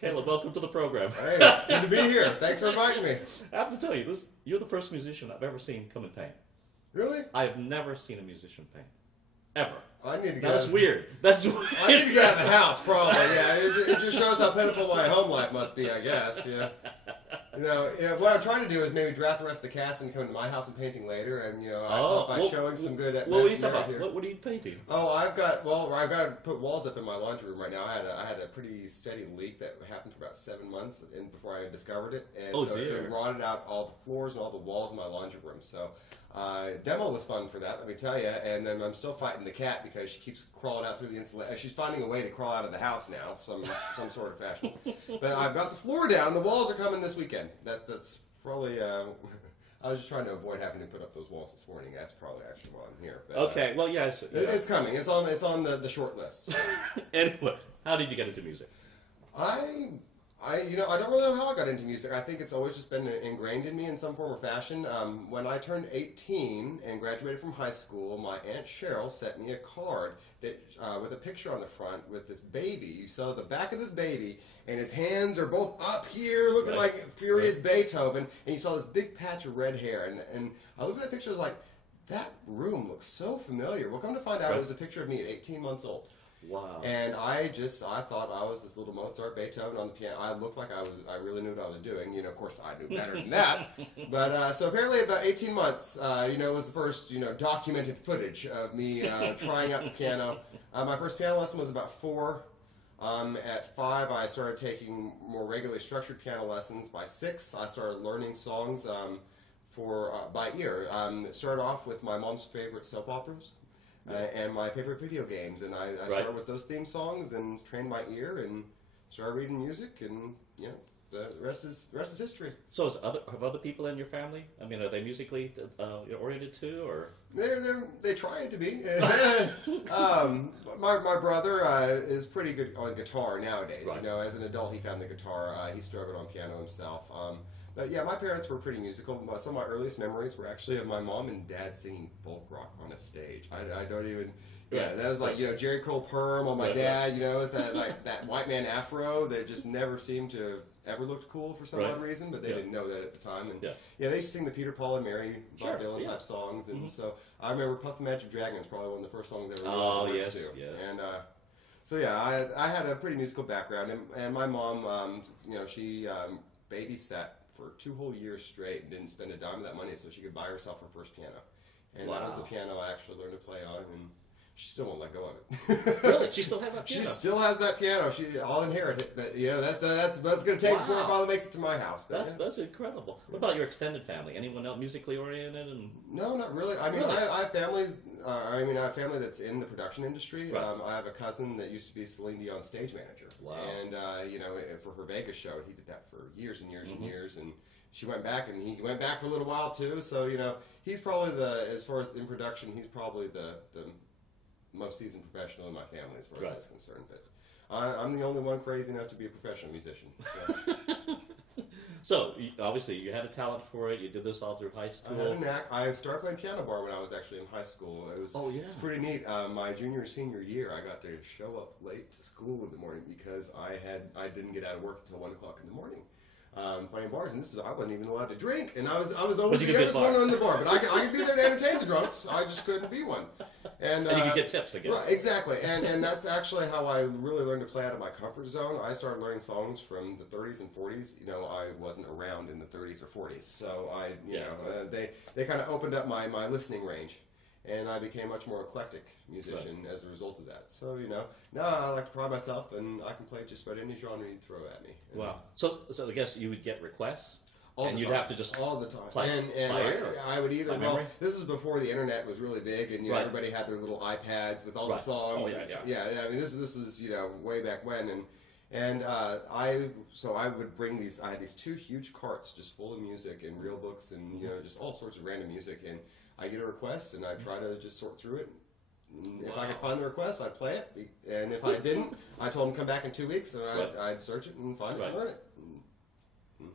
Caleb, welcome to the program. Hey, good to be here. Thanks for inviting me. I have to tell you, you're the first musician I've ever seen come and paint. Really? I have never seen a musician paint. Ever. I need to get That's weird. That's weird. I need to get out of the house, probably. Yeah, it just shows how pitiful my home life must be, I guess. Yeah. What I'm trying to do is maybe draft the rest of the cast and come to my house and painting later, and I hope by showing some good. What are you talking about? What are you painting? Oh, I've got to put walls up in my laundry room right now. I had a pretty steady leak that happened for about 7 months before I discovered it, and it rotted out all the floors and all the walls in my laundry room. So. Demo was fun for that, let me tell you, and then I'm still fighting the cat because she keeps crawling out through the insulation. She's finding a way to crawl out of the house now, some sort of fashion. But I've got the floor down. The walls are coming this weekend. That's probably. I was just trying to avoid having to put up those walls this morning. That's probably actually why I'm here. But, okay, well, yeah, it's coming. It's on the short list. Anyway, how did you get into music? I don't really know how I got into music. I think it's always just been ingrained in me in some form or fashion. When I turned 18 and graduated from high school, my Aunt Cheryl sent me a card that with a picture on the front with this baby. You saw the back of this baby, and his hands are both up here, looking like Furious Beethoven, and you saw this big patch of red hair. And I looked at that picture, I was like, that room looks so familiar. Well, come to find out, it was a picture of me at 18 months old. Wow. And I thought I was this little Mozart, Beethoven on the piano. I looked like I really knew what I was doing. Of course, I knew better than that. But so apparently about 18 months, was the first, documented footage of me trying out the piano. My first piano lesson was about 4. At 5, I started taking more regularly structured piano lessons. By 6, I started learning songs by ear. It started off with my mom's favorite soap operas. And my favorite video games, and I started with those theme songs and trained my ear and started reading music, and the rest is history. So, have other people in your family? I mean, are they musically oriented too, or they try to be? My brother is pretty good on guitar nowadays. Right. As an adult, he found the guitar. He struggled on piano himself. But yeah, my parents were pretty musical. Some of my earliest memories were actually of my mom and dad singing folk rock on a stage. I don't even. Yeah, that was like Jerry Curl perm on my dad. With that white man afro that just never seemed to ever looked cool for some odd reason, but they didn't know that at the time. And they used to sing the Peter, Paul, and Mary, Bob Dylan type songs, and so I remember "Puff the Magic Dragon" was probably one of the first songs they ever wrote words to. Yes. And so yeah, I had a pretty musical background, and my mom, she babysat for 2 whole years straight and didn't spend a dime of that money so she could buy herself her first piano. And that was the piano I actually learned to play on, and she still won't let go of it. Really? She still has that piano? She still has that piano. I'll inherit it, but that's what it's going to take before it finally makes it to my house. But, that's incredible. What about your extended family? Anyone else musically oriented? No, not really. I mean, I have families. I have family that's in the production industry. Right. I have a cousin that used to be Celine Dion's stage manager. Wow. And for her Vegas show, he did that for years and years and years. And she went back, and he went back for a little while too. So he's probably as far as in production, he's probably the most seasoned professional in my family as far as that's concerned. But I'm the only one crazy enough to be a professional musician. So. So, obviously, you had a talent for it. You did this all through high school. I had a knack. I started playing piano bar when I was actually in high school. It was it's pretty neat. My junior and senior year, I got to show up late to school in the morning because I didn't get out of work until 1 o'clock in the morning. Playing bars, and I wasn't even allowed to drink, and I was always the youngest one on the bar. But I could be there to entertain the drunks. I just couldn't be one. And you could get tips, I guess. Right, exactly. And that's actually how I really learned to play out of my comfort zone. I started learning songs from the 30s and 40s. I wasn't around in the 30s or 40s, so they kind of opened up my listening range. And I became a much more eclectic musician as a result of that. So, now I like to pride myself, and I can play just about any genre you throw at me. And wow. So I guess you would get requests, and you'd have to just all the time. Play, and I would either, this is before the internet was really big, and everybody had their little iPads with all the songs. Oh, yeah. I mean, this is way back when, and I would bring these. I had these 2 huge carts just full of music and real books and just all sorts of random music, and I get a request, and I try to just sort through it. And if I could find the request, I'd play it. And if I didn't, I told them to come back in 2 weeks, and I'd search it and find it and learn it. And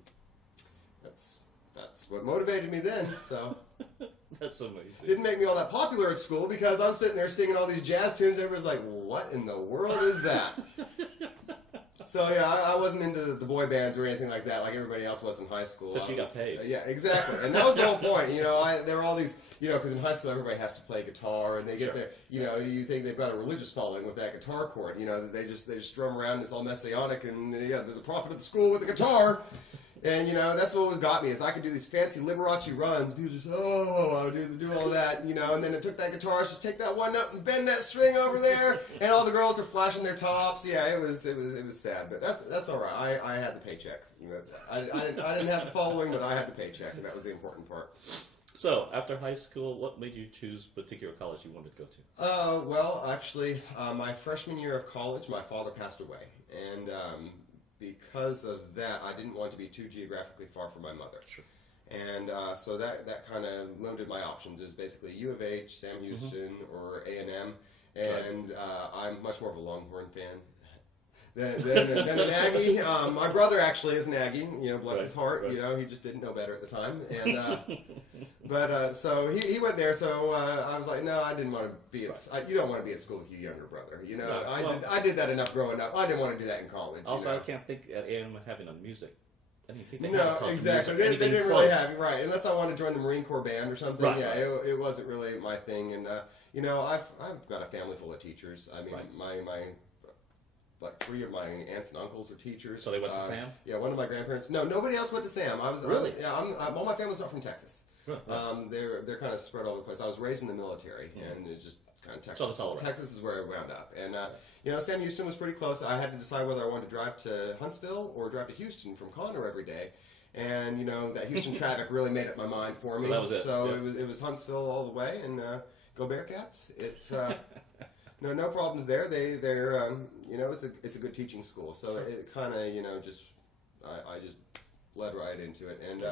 that's what motivated me then. So that's amazing. Didn't make me all that popular at school because I was sitting there singing all these jazz tunes. Everybody's like, "What in the world is that?" So yeah, I wasn't into the boy bands or anything like that, like everybody else was in high school. Except you got paid. Yeah, exactly, and that was the whole point. There were all these, because in high school everybody has to play guitar, and they get their, you think they've got a religious following with that guitar chord. They just strum around, and it's all messianic, and they're the prophet of the school with the guitar. And, that's what always got me, is I could do these fancy Liberace runs. People just, I would do all that, and then it took that guitarist, just take that one note and bend that string over there, and all the girls are flashing their tops. Yeah, it was sad, but that's all right. I had the paycheck. I didn't have the following, but I had the paycheck, and that was the important part. So, after high school, what made you choose particular college you wanted to go to? Well, actually, my freshman year of college, my father passed away, and because of that, I didn't want to be too geographically far from my mother. Sure. And so that kind of limited my options. It was basically U of H, Sam Houston, or A&M. And I'm much more of a Longhorn fan than an Aggie. My brother actually is an Aggie, bless his heart. Right. He just didn't know better at the time. And so he went there. So I was like, no, I didn't want to be. You don't want to be at school with your younger brother. I did that enough growing up. I didn't want to do that in college. Also, I can't think at A&M having a music. I didn't think they no, exactly. They didn't really have it, right? Unless I wanted to join the Marine Corps band or something. Right, yeah, it wasn't really my thing. And I've got a family full of teachers. I mean, my like 3 of my aunts and uncles are teachers. So they went to Sam? Yeah, one of my grandparents. No, nobody else went to Sam. Really? All my family's not from Texas. Right. They're kind of spread all over the place. I was raised in the military, and it's just kind of Texas. So Texas is where I wound up. And Sam Houston was pretty close. I had to decide whether I wanted to drive to Huntsville or drive to Houston from Conner every day. And that Houston traffic really made up my mind for me. So that was it. So it was Huntsville all the way, and go Bearcats. It's no problems there. They're it's a good teaching school. So sure. It kind of I just led right into it. And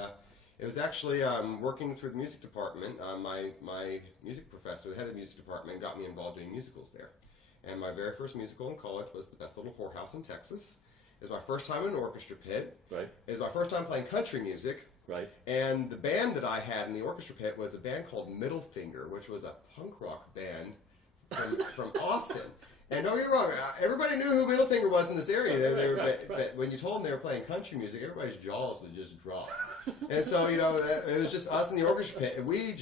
it was actually working through the music department. My music professor, the head of the music department, got me involved in musicals there. And my very first musical in college was The Best Little Whorehouse in Texas. It was my first time in an orchestra pit. Right. It was my first time playing country music. Right. And the band that I had in the orchestra pit was a band called Middle Finger, which was a punk rock band from Austin. And don't get me wrong, everybody knew who Middle Finger was in this area. Right. But when you told them they were playing country music, everybody's jaws would just drop. And so, it was just us in the orchestra pit. And we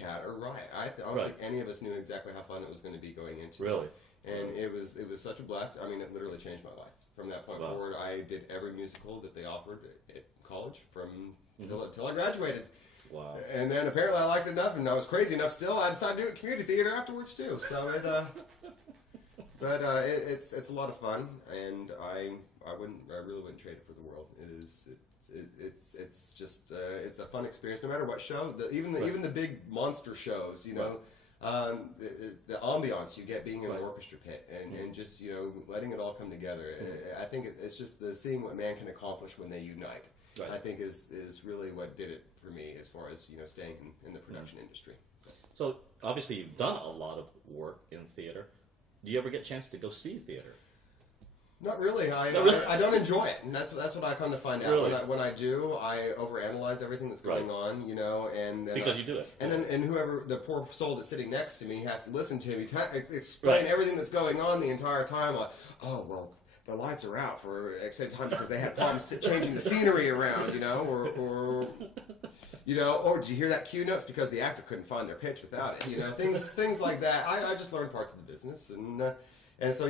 had a riot. I don't think any of us knew exactly how fun it was going to be going into. Really? And it was such a blast. I mean, it literally changed my life. From that point forward, I did every musical that they offered at college until I graduated. Wow. And then apparently I liked it enough, and I was crazy enough still, I decided to do community theater afterwards too. So it's a lot of fun, and I really wouldn't trade it for the world. It's just it's a fun experience no matter what show. Even the big monster shows, the ambiance you get being in an orchestra pit and just letting it all come together. I think it's just the seeing what man can accomplish when they unite. Right. I think is really what did it for me as far as staying in the production industry. So obviously you've done a lot of work in theater. Do you ever get a chance to go see theater? Not really. I don't enjoy it, and that's what I come to find out. Really? When I do, I overanalyze everything that's going on, and because you do it, and then whoever the poor soul that's sitting next to me has to listen to me explain everything that's going on the entire time. Like, oh well, the lights are out for extended time because they had problems changing the scenery around, or did you hear that cue notes because the actor couldn't find their pitch without it, things like that. I just learned parts of the business and so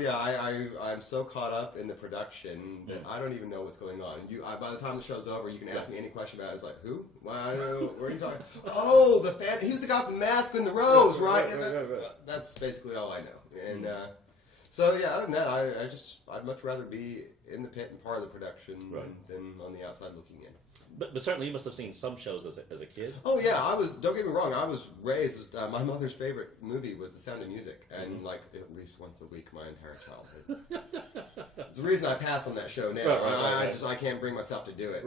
I'm so caught up in the production that I don't even know what's going on. By the time the show's over, you can ask me any question about it. It's like, who? Why? Where are you talking? Oh, the fan. He's the guy with the mask and the rose, right? That's basically all I know. And so other than that, I'd much rather be in the pit and part of the production than on the outside looking in. But certainly you must have seen some shows as a kid. Oh yeah, don't get me wrong, I was raised, my mother's favorite movie was The Sound of Music, and like at least once a week my entire childhood. It's the reason I pass on that show now. I can't bring myself to do it,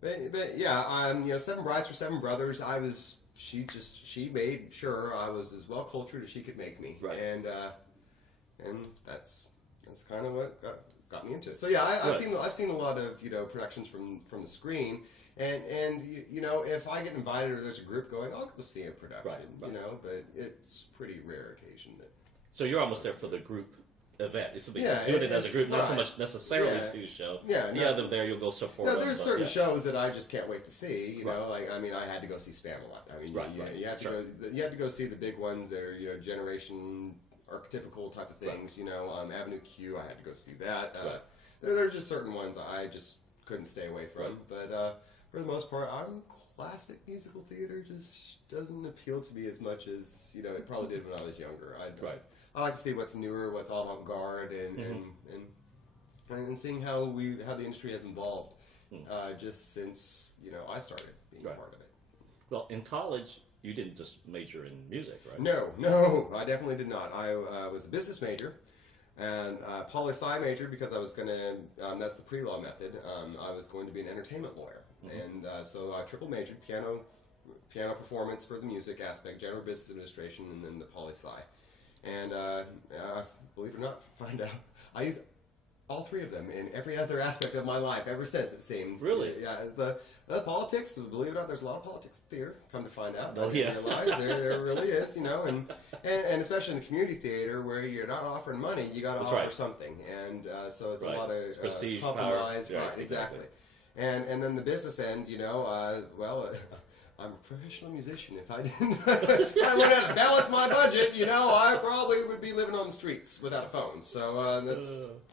But yeah, Seven Brides for Seven Brothers, she made sure I was as well cultured as she could make me. Right. And that's kind of what got me into it. So yeah, I've seen a lot of productions from the screen, and if I get invited or there's a group going, I'll go see a production. But it's pretty rare occasion that. So you're almost there for the group event. It's Yeah, doing it as a group, not so right. much necessarily Yeah. see the show. Yeah, Yeah, no. they're there. You'll go support. No, them, there's but, certain yeah. shows that I just can't wait to see. You know, Right. like I mean, I had to go see Spam-A-Lot. I mean, Right, you, right. you have to Sure. go. You have to go see the big ones that are generation archetypical type of things. Right. You know, Avenue Q. I had to go see that. Right. There are just certain ones I just couldn't stay away from. Right. But for the most part, classic musical theater just doesn't appeal to me as much as it probably did when I was younger. Right. I like to see what's newer, what's avant-garde, and seeing how the industry has evolved just since I started being Right. part of it. Well, in college, you didn't just major in music, right? No, I definitely did not. I was a business major and poli-sci major because I was going to. That's the pre-law method. I was going to be an entertainment lawyer, and so I triple majored piano performance for the music aspect, general business administration, and then the poli-sci. And believe it or not, find out I use all three of them in every other aspect of my life ever since, it seems. Really? Yeah. The politics, believe it or not, there's a lot of politics in theater, come to find out. Oh, I yeah. didn't realize there really is, and especially in community theater where you're not offering money, you got to That's offer right. something. And so it's Right. a lot of It's prestige, compromise. power. Right, Right, exactly. And then the business end, I'm a professional musician. If I didn't I learned how to balance my budget, I probably would be living on the streets without a phone. So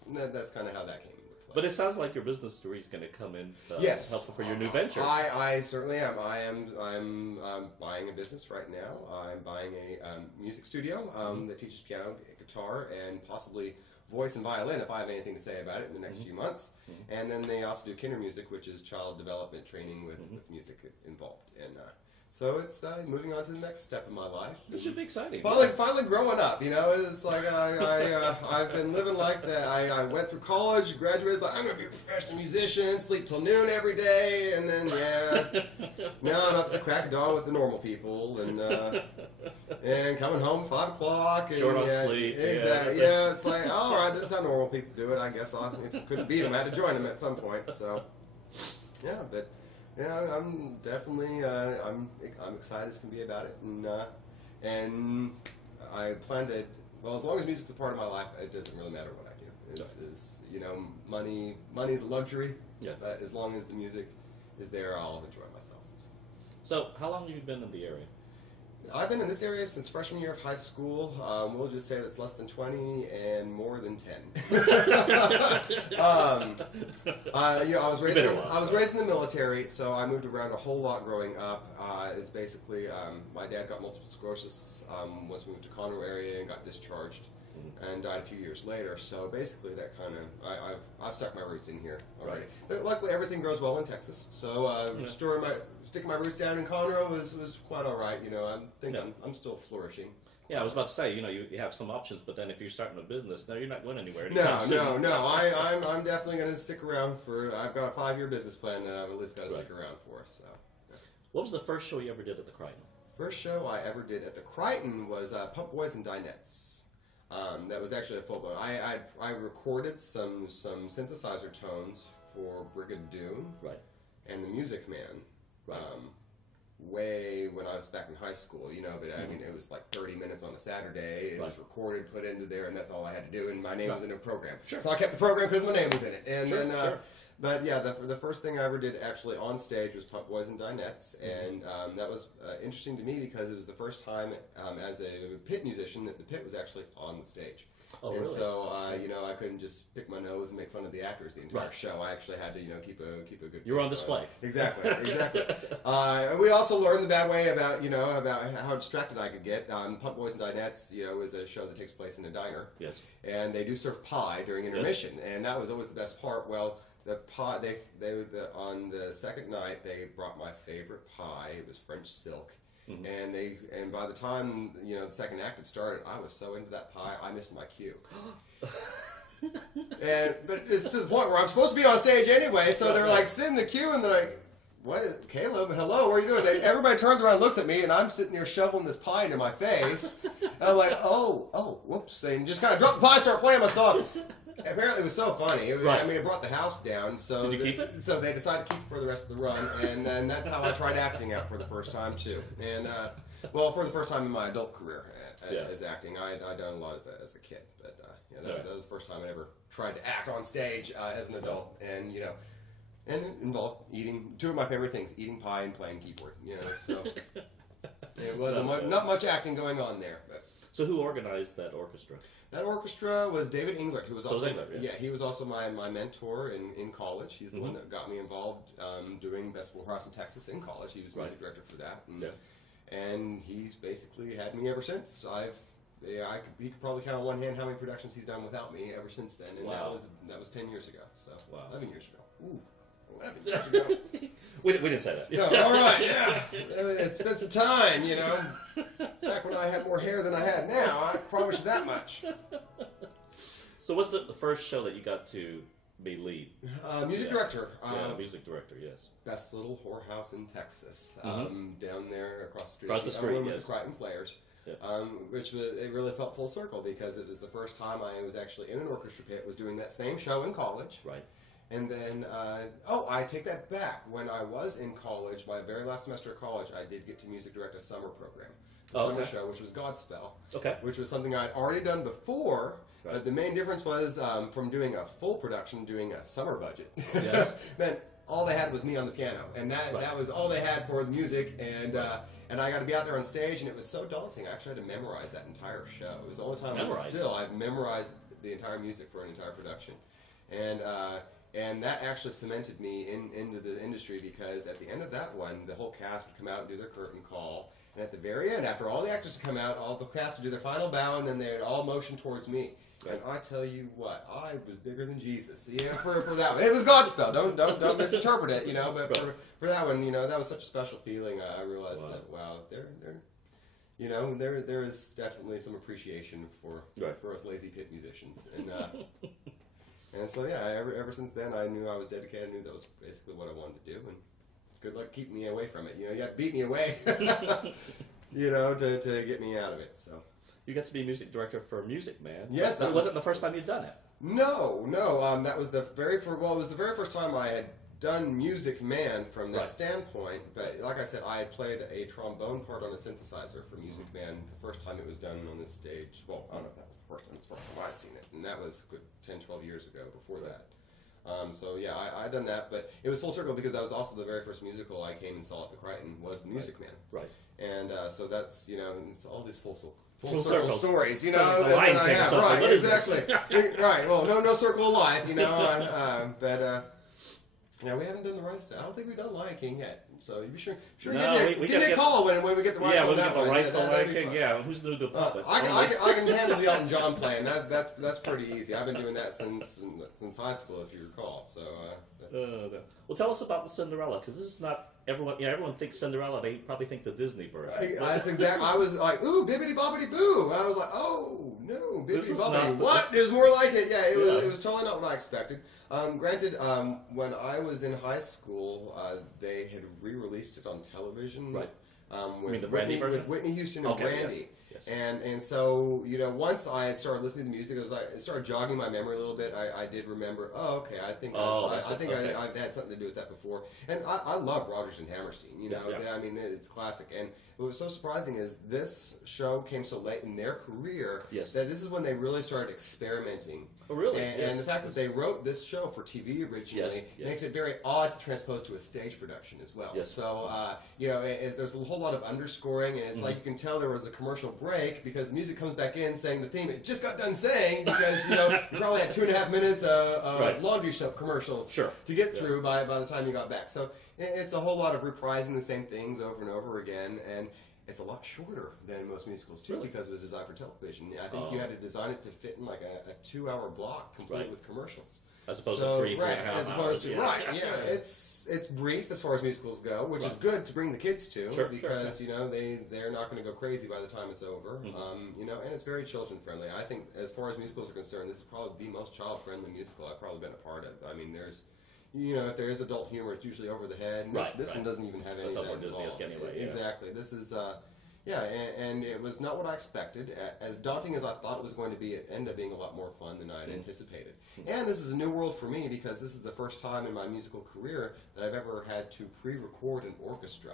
that's kind of how that came into play. But it sounds like your business degree is going to come in Yes, helpful for your new venture. I certainly am. I'm buying a business right now. I'm buying a music studio that teaches piano, guitar, and possibly voice and violin if I have anything to say about it in the next few months. And then they also do kinder music, which is child development training with music involved. And so it's moving on to the next step in my life. It should be exciting. Finally growing up, it's like I've been living like that. I went through college, graduated, like I'm going to be a professional musician, sleep till noon every day, and then now I'm up at the crack of dawn with the normal people, and coming home 5 o'clock. And, Short on sleep. Exactly. Yeah, it's like all right, this is how normal people do it. I guess if I couldn't beat them, I had to join them at some point. So yeah, but. Yeah, I'm definitely I'm excited as can be about it, and I plan to. Well, as long as music's a part of my life, it doesn't really matter what I do. Money's a luxury. Yeah. But as long as the music is there, I'll enjoy myself. So, how long have you been in the area? I've been in this area since freshman year of high school. We'll just say that's less than 20 and more than 10. I was raised in the military, so I moved around a whole lot growing up. It's basically my dad got multiple sclerosis once we moved to Conroe area and got discharged and died a few years later. So basically, that kind of I've stuck my roots in here already. Right. But luckily, everything grows well in Texas. So sticking my roots down in Conroe was quite all right. I'm still flourishing. Yeah, I was about to say, you have some options, but then if you're starting a business, no, you're not going anywhere. No. I'm definitely going to stick around for. I've got a 5-year business plan that I've at least got to stick around for. So, what was the first show you ever did at the Crighton? First show I ever did at the Crighton was Pump Boys and Dinettes. That was actually a full blown. I recorded some synthesizer tones for Brigadoon, Right. and the Music Man. Right. Way when I was back in high school, but I mean, it was like 30 minutes on a Saturday. It was recorded, put into there, and that's all I had to do. And my name was in the program. Sure. So I kept the program because my name was in it. And Sure, then, sure. But yeah, the first thing I ever did actually on stage was Pump Boys and Dinettes, and that was interesting to me because it was the first time as a pit musician that the pit was actually on the stage. Oh, and really? so, I couldn't just pick my nose and make fun of the actors the entire show. I actually had to, keep a good. You were on face display. Exactly. We also learned the bad way about how distracted I could get. Pump Boys and Dinettes, is a show that takes place in a diner. Yes. And they do serve pie during intermission, and that was always the best part. Well, the pie on the second night they brought my favorite pie. It was French silk. And by the time the second act had started, I was so into that pie I missed my cue. But it's to the point where I'm supposed to be on stage anyway, so they're like sitting in the queue and they're like, "What, Caleb? Hello, what are you doing?" Everybody turns around and looks at me, and I'm sitting there shoveling this pie into my face. And I'm like, "Oh, whoops!" And just kind of drop the pie, start playing my song. Apparently, it was so funny. It brought the house down. So Did you keep it? So they decided to keep it for the rest of the run, and then that's how I tried acting out for the first time too. And Well, for the first time in my adult career as acting, I'd done a lot as a kid, but that was the first time I ever tried to act on stage as an adult, and and it involved eating two of my favorite things: eating pie and playing keyboard. So it wasn't not much acting going on there. But. So who organized that orchestra? That orchestra was David Englert, who was also he was also my mentor in college. He's the one that got me involved doing Best Schoolhouse in Texas in college. He was music director for that, and he's basically had me ever since. He could probably count on one hand how many productions he's done without me ever since then, and that was 10 years ago. So 11 years ago. Ooh. 11 years ago. we didn't say that. No, all right, yeah. It's been some time, Back when I had more hair than I had now, I promise you that much. So what's the first show that you got to be lead? Music director. Music director, yes. Best Little Whorehouse in Texas. Down there across the street. Across the street, with the Crighton Players. Yep. It really felt full circle because it was the first time I was actually in an orchestra pit, was doing that same show in college. Right. And then, I take that back. When I was in college, my very last semester of college, I did get to music direct a summer program. Summer show, which was Godspell. Okay. Which was something I'd already done before, but the main difference was from doing a full production, doing a summer budget. Yeah. Meant all they had was me on the piano, and that was all they had for the music, and I got to be out there on stage, and it was so daunting. I actually had to memorize that entire show. It was the only time I've memorized the entire music for an entire production, and that actually cemented me into the industry, because at the end of that one, the whole cast would come out and do their curtain call. And at the very end, after all the actors had come out, all the cast would do their final bow, and then they'd all motion towards me. And I tell you what, I was bigger than Jesus. For that one. It was Godspell. Don't misinterpret it, But for that one, that was such a special feeling. I realized that, wow, there is definitely some appreciation for us lazy pit musicians. And so, ever since then, I knew I was dedicated. I knew that was basically what I wanted to do. And good luck keeping me away from it. You had to beat me away, to get me out of it. So you got to be music director for Music Man. Yes, that wasn't the first time you'd done it. No. That was the very first time I had done Music Man from that standpoint. But like I said, I had played a trombone part on a synthesizer for Music Man the first time it was done on this stage. Well, I don't know if that was the first time. It's the first time I'd seen it, and that was good 10, 12 years ago. Before that. I'd done that, but it was full circle because that was also the very first musical I came and saw at the Crighton was The Music Man. Right. And so that's, it's all these full circle stories, the Lion King or something. Right, exactly. Right, well, no circle of life, but we haven't done the right stuff. I don't think we've done Lion King yet. So you sure give me a call when we get the rights on that one. Yeah, when we get the rights on Lion King, who's going to do the puppets? I can handle the Elton John playing. That's pretty easy. I've been doing that since high school, if you recall. So. Well, tell us about the Cinderella, because this is not everyone. Everyone thinks Cinderella. They probably think the Disney version. That's exactly. I was like, ooh, bibbidi bobbidi boo. I was like, oh no, bibbidi bobbidi. What? There's more like it. Yeah, it was totally not what I expected. Granted, when I was in high school, they had re-released it on television. Right. With Whitney Houston and Brandy. Yes. And so, once I had started listening to music, it started jogging my memory a little bit. I did remember, I think I've had something to do with that before. And I love Rodgers and Hammerstein, I mean, it's classic. And what was so surprising is this show came so late in their career that this is when they really started experimenting. Oh, really? And the fact that they wrote this show for TV originally makes it very odd to transpose to a stage production as well. Yes. So, there's a whole lot of underscoring, and it's like you can tell there was a commercial break because the music comes back in saying the theme it just got done saying because, you probably had 2.5 minutes of laundry soap commercials to get through by the time you got back. So it's a whole lot of reprising the same things over and over again, and it's a lot shorter than most musicals, too, because it was designed for television. I think you had to design it to fit in like a 2-hour block complete with commercials. As opposed to 3.5 hours. It's brief as far as musicals go, which is good to bring the kids to because, they're not going to go crazy by the time it's over. And it's very children friendly. I think as far as musicals are concerned, this is probably the most child friendly musical I've probably been a part of. I mean, there's if there is adult humor, it's usually over the head. This one doesn't even have any of that involved. Disney-esque anyway. Exactly. This is, Yeah, and it was not what I expected. As daunting as I thought it was going to be, it ended up being a lot more fun than I had anticipated. And this is a new world for me because this is the first time in my musical career that I've ever had to pre-record an orchestra.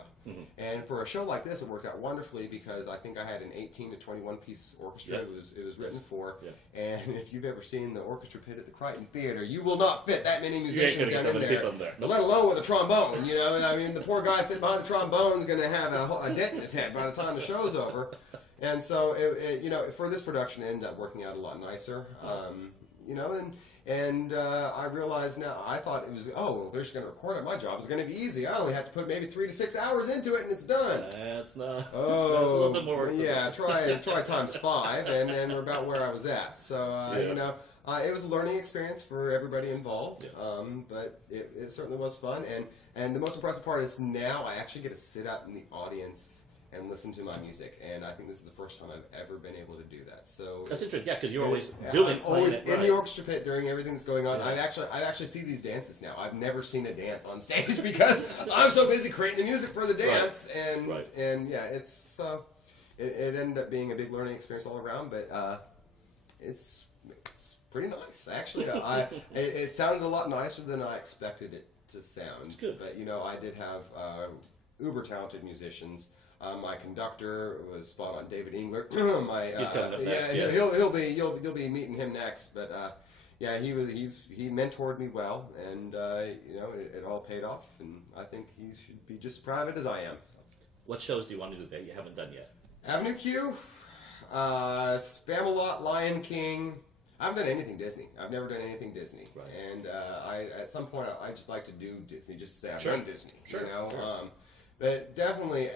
And for a show like this, it worked out wonderfully because I think I had an 18 to 21 piece orchestra it was written for. And if you've ever seen the orchestra pit at the Crighton Theater, you will not fit that many musicians down in there, let alone with a trombone. You know, I mean, the poor guy sitting behind the trombone is going to have a dent in his head by the time the show's over. And so, you know, for this production, it ended up working out a lot nicer. You know, and I realize now, I thought it was, oh, well, they're just going to record it. My job is going to be easy. I only have to put maybe 3 to 6 hours into it, and it's done. That's not. Oh, that's a little bit more. Yeah, try times 5, and we're about where I was at. So, you know, it was a learning experience for everybody involved, but it certainly was fun. And the most impressive part is now I actually get to sit out in the audience and listen to my music, and I think this is the first time I've ever been able to do that. So that's interesting, yeah, because you're always I'm always in the orchestra pit during everything that's going on. I actually see these dances now. I've never seen a dance on stage because I'm so busy creating the music for the dance, and yeah, it's it ended up being a big learning experience all around, but it's pretty nice actually. It sounded a lot nicer than I expected it to sound. It's good, but you know, I did have uber talented musicians. My conductor was spot on, David Engler. He's coming up next. Yeah, you'll be meeting him next. But yeah, he mentored me well, and you know, it all paid off. And I think he should be just as proud of it as I am. So. What shows do you want to do that you haven't done yet? Avenue Q, Spamalot, Lion King. I haven't done anything Disney. I've never done anything Disney. Right. And at some point I just like to do Disney, just to say I've done Disney. Sure. You know. Sure. But definitely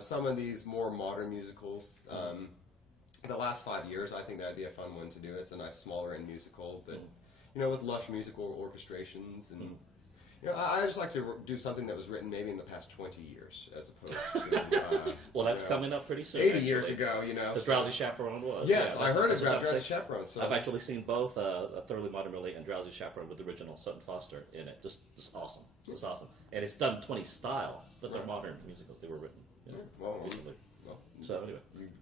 some of these more modern musicals, the last 5 years, I think that'd be a fun one to do. It's a nice smaller end musical, but you know, with lush musical orchestrations, and you know, I just like to do something that was written maybe in the past 20 years, as opposed to well, that's coming up pretty soon. 80 years ago, you know. The Drowsy Chaperone was. Yes, I heard about Drowsy Chaperone. So. I've actually seen both a Thoroughly Modern Millie and Drowsy Chaperone with the original Sutton Foster in it. Just awesome. It's awesome, and it's done 20 style, but they're modern musicals. They were written. Well, so anyway,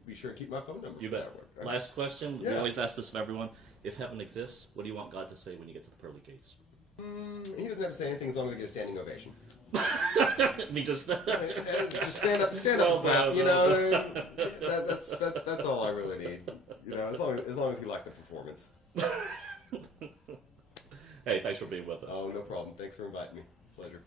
be sure to keep my phone number. You bet. Right? Last question. We always ask this of everyone: if heaven exists, what do you want God to say when you get to the pearly gates? He doesn't have to say anything as long as he gets a standing ovation. Me just stand up, and clap. You know, that's all I really need. You know, as long as he liked the performance. Hey, thanks for being with us. Oh, no problem. Thanks for inviting me. Pleasure.